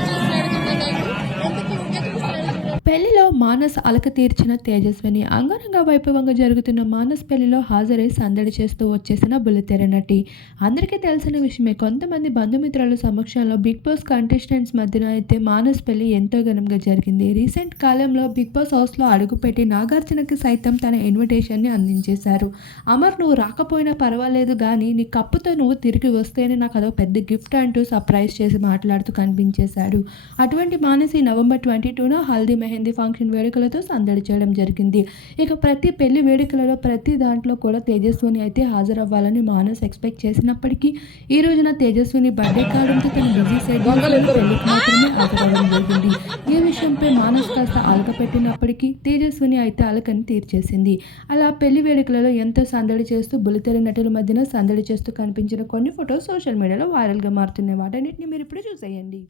Thank you. Manas అలక తీర్చిన తేజస్విని అంగరంగ వైభవంగా జరుగుతున్న మానస్ పెళ్ళిలో హాజరై సందడి చేస్తూ వచ్చేసిన బుల్లితెర నటి. అందరికీ తెలిసిన విషయమే కొంతమంది బంధుమిత్రుల సమక్షంలో బిగ్ బాస్ కంటెస్టెంట్స్ మధ్యన అయితే మానస్ పెళ్ళి ఎంతో ఘనంగా జరిగింది. రీసెంట్ కాలంలో బిగ్ బాస్ హౌస్లో అడుగుపెట్టి నాగార్జునకి సైతం తన ఇన్విటేషన్ని అందించేశారు. అమర్ నువ్వు రాకపోయినా పర్వాలేదు కానీ నీ కప్పుతో నువ్వు తిరిగి వస్తేనే నాకు అదో పెద్ద గిఫ్ట్ అంటూ సర్ప్రైజ్ చేసి మాట్లాడుతూ కనిపించేశాడు. అటువంటి మానసి నవంబర్ ట్వంటీ టూన హల్దీ మెహందీ ఫంక్షన్ వేడుకలతో సందడి చేయడం జరిగింది. ఇక ప్రతి పెళ్ళి వేడుకలలో ప్రతి దాంట్లో కూడా తేజస్విని అయితే హాజరవ్వాలని మానస్ ఎక్స్పెక్ట్ చేసినప్పటికీ ఈ రోజున తేజస్విని బర్త్డే కావడంతో తన బిజీ పెళ్ళికి మాత్రమే జరిగింది. ఈ విషయంపై మానస్ కాస్త అలక పెట్టినప్పటికీ తేజస్విని అయితే అలకని తీర్చేసింది. అలా పెళ్ళి వేడుకలలో ఎంతో సందడి చేస్తూ బుల్లితెర నటుల మధ్యన సందడి చేస్తూ కనిపించిన కొన్ని ఫొటోస్ సోషల్ మీడియాలో వైరల్గా మారుతున్నాయి. వాటన్నిటిని మీరు ఇప్పుడు చూసేయండి.